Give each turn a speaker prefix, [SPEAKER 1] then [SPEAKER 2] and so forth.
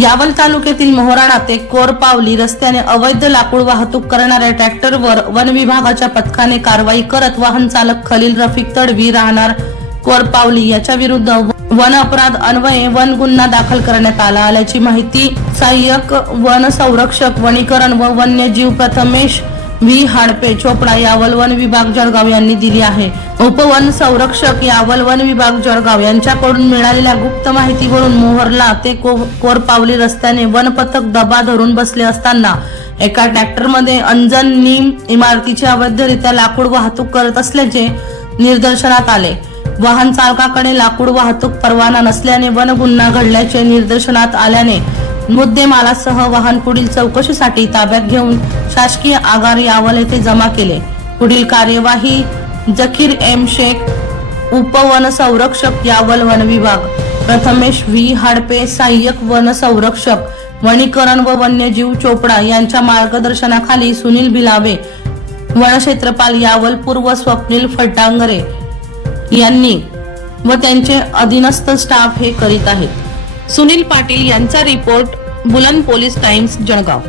[SPEAKER 1] यावल तालुक्यातील मोहराणा ते कोरपावली रस्त्याने अवैध लाकूड वाहतूक करणाऱ्या ट्रॅक्टरवर वन विभागाच्या पथकाने कारवाई करत वाहन चालक खलील रफिक तडवी राहणार. कोरपावली याच्या विरुद्ध वन अपराध अन्वये वन गुन्हा दाखल करण्यात आला. आल्याची माहिती सहाय्यक वन संरक्षक वनीकरण व वन्यजीव प्रथमेश व्ही. हाडपे चोपडा यावल वन विभाग जळगाव यांनी दिली आहे. उपवन संरक्षक यावल वन विभाग जळगाव यांच्याकडून मिळालेल्या गुप्त माहितीवरून मोहरला ते को- कोरपावली रस्त्याने वन पथक दबा धरून बसले असताना एका ट्रॅक्टरमध्ये अंजन नीम इमारतीची अवैधरित्या लाकूड वाहतूक करत असल्याचे निदर्शनात आले. वाहन चालकाकडे लाकूड वाहतूक परवाना नसल्याने वन गुन्हा घडल्याचे निदर्शनात आल्याने मुद्देमालासह वाहन पुढील चौकशीसाठी ताब्यात घेऊन शासकीय आगार यावल येथे जमा केले. पुढील कार्यवाही जखीर एम शेख उपवन संरक्षक यावल वन विभाग प्रथमेश व्ही हाडपे सहाय्यक वन संरक्षक वनीकरण व वन्यजीव चोपडा यांच्या मार्गदर्शनाखाली सुनील भिलावे वनक्षेत्रपाल यावल पूर्व स्वप्नील फटांगरे यांनी व त्यांचे अधीनस्थ स्टाफ हे करीत आहेत. सुनील पाटील यांचा रिपोर्ट बुलंद पोलीस टाइम्स जळगाव.